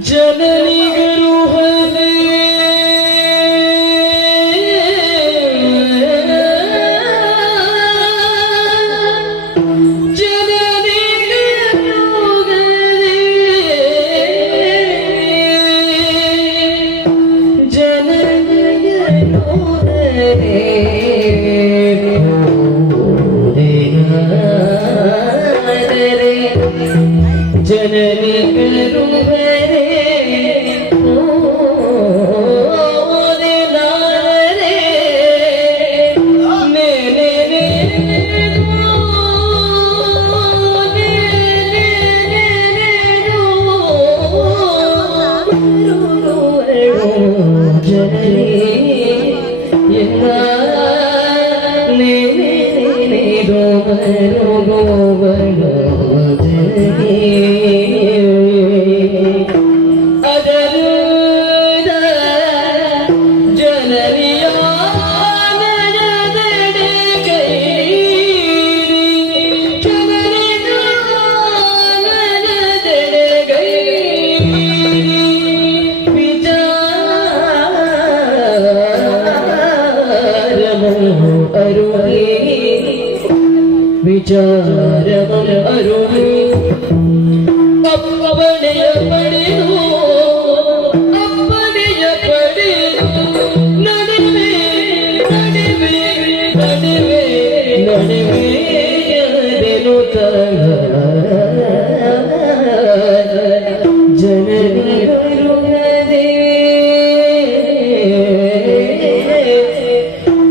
ಜನನಿಗಳು ಹರೇ ವಿಚಾರವನ ಅರುಳು ಅಪ್ಪನೆಯ ಪಡೆದು ಅಪ್ಪನೆಯ ಪಡೆದು ನಡುವೆ ನಡುವೆ ನಡುವೆ ನಡುವೆ ಅದೆನು ಜನನಿ ಬರುವುದೇ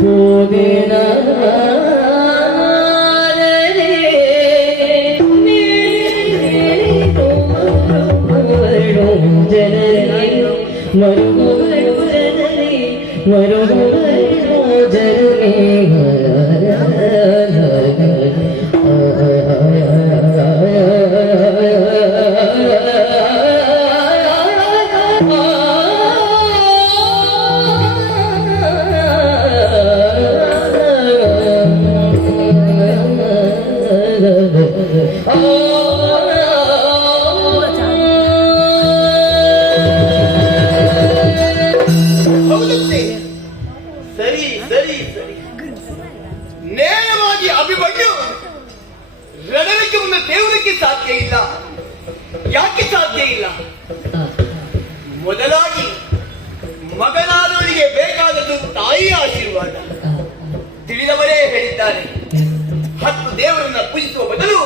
ಹೋದೇನ ನೇರವಾಗಿ ಅಭಿಮನ್ಯು ರಣರಿಗೆ ಒಂದು ದೇವರಿಗೆ ಸಾಧ್ಯ ಇಲ್ಲ. ಯಾಕೆ ಸಾಧ್ಯ ಇಲ್ಲ? ಮೊದಲಾಗಿ ಮಗನಾದವರಿಗೆ ಬೇಕಾದದ್ದು ತಾಯಿಯ ಆಶೀರ್ವಾದ. ತಿಳಿದವರೇ ಹೇಳಿದ್ದಾರೆ, 10 ದೇವರನ್ನ ಪೂಜಿಸುವ ಬದಲು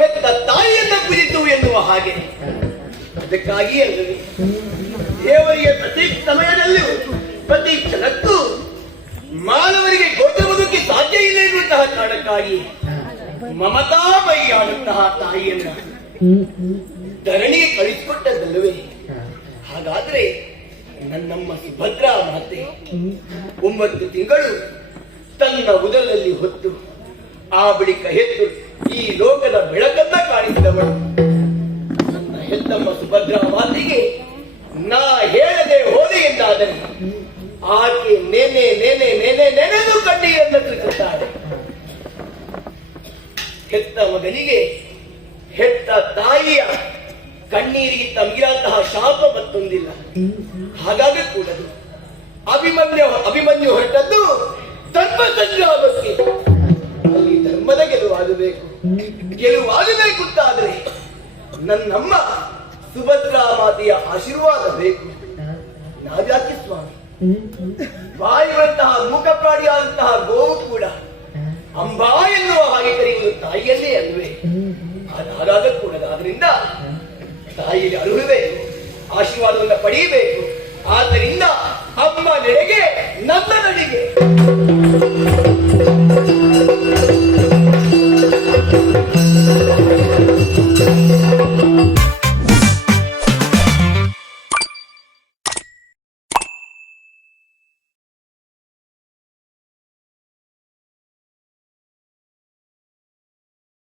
ಹೆತ್ತ ತಾಯಿಯನ್ನ ಪೂಜಿಸು ಎನ್ನುವ ಹಾಗೆ. ಅದಕ್ಕಾಗಿ ಅಲ್ಲವೇ ದೇವರಿಗೆ ಪ್ರತಿ ಸಮಯದಲ್ಲೂ ಪ್ರತಿ ಕ್ಷಣಕ್ಕೂ ಮಾನವರಿಗೆ ಗೌರವಕ್ಕೆ ಸಾಧ್ಯ ಇಲ್ಲ ಎನ್ನುವಂತಹ ಕಾರಣಕ್ಕಾಗಿ ಮಮತಾಮಯಿಯಾದಂತಹ ತಾಯಿಯನ್ನ ಧರಣಿಗೆ ಕಳಿಸಿಕೊಟ್ಟದ್ದಲ್ಲವೇ? ಹಾಗಾದ್ರೆ ನನ್ನಮ್ಮ ಸುಭದ್ರಾ ಮಾತೆ 9 ತಿಂಗಳು ತನ್ನ ಉದರದಲ್ಲಿ ಹೊತ್ತು ಆ ಬಳಿಕ ಹೆತ್ತು ಈ ಲೋಕದ ಬೆಳಕನ್ನ ಕಾಣಿಸಿದವಳು ನನ್ನ ಹೆತ್ತಮ್ಮ ಸುಭದ್ರಾ ಮಾತೆಗೆ ನಾ ಹೇಳದೆ ಹೋದೆ ಎಂದಾದರೆ ಆಕೆ ನೆನೆ ನೆನೆ ನೆನೆ ನೆನೆದು ಕಣ್ಣೀರನ್ನು ಸುರಿಸುತ್ತಾಳೆ. ಹೆತ್ತ ಮಗನಿಗೆ ಹೆತ್ತ ತಾಯಿಯ ಕಣ್ಣೀರಿಗಿಂತ ಮಿಗಿಲಾದಂತಹ ಶಾಪ ಮತ್ತೊಂದಿಲ್ಲ. ಹಾಗಾಗಿ ಕೂಡದು ಅಭಿಮನ್ಯು ಹೊರಟದ್ದು ಧರ್ಮ ಸಂಗ್ರಾಮಕ್ಕೆ. ಅಲ್ಲಿ ಧರ್ಮದ ಗೆಲುವಾಗಬೇಕು. ಗೆಲುವಾಗಬೇಕು ಅಂತಾದರೆ ನನ್ನಮ್ಮ ಸುಭದ್ರಾ ಮಾತೆಯ ಆಶೀರ್ವಾದ ಬೇಕು. ನಾವ್ಯಾಕೆ ಸ್ವಾಮಿ? ಬಾಯಿವಂತಹ ಮೂಕ ಪ್ರಾಣಿಯಾದಂತಹ ಗೋವು ಕೂಡ ಅಂಬಾ ಎನ್ನುವ ಹಾಗೆ ಕರೆಯುವುದು ತಾಯಿಯಲ್ಲೇ ಅಲ್ವೇ? ಅದಾದಾಗ ಕೂಡದಾದ್ರಿಂದ ತಾಯಿಯಲ್ಲಿ ಅರುಹಬೇಕು, ಆಶೀರ್ವಾದವನ್ನು ಪಡೆಯಬೇಕು. ಆದ್ದರಿಂದ ಅಮ್ಮ ನಡೆಗೆ ನನ್ನ ನಡಿಗೆ.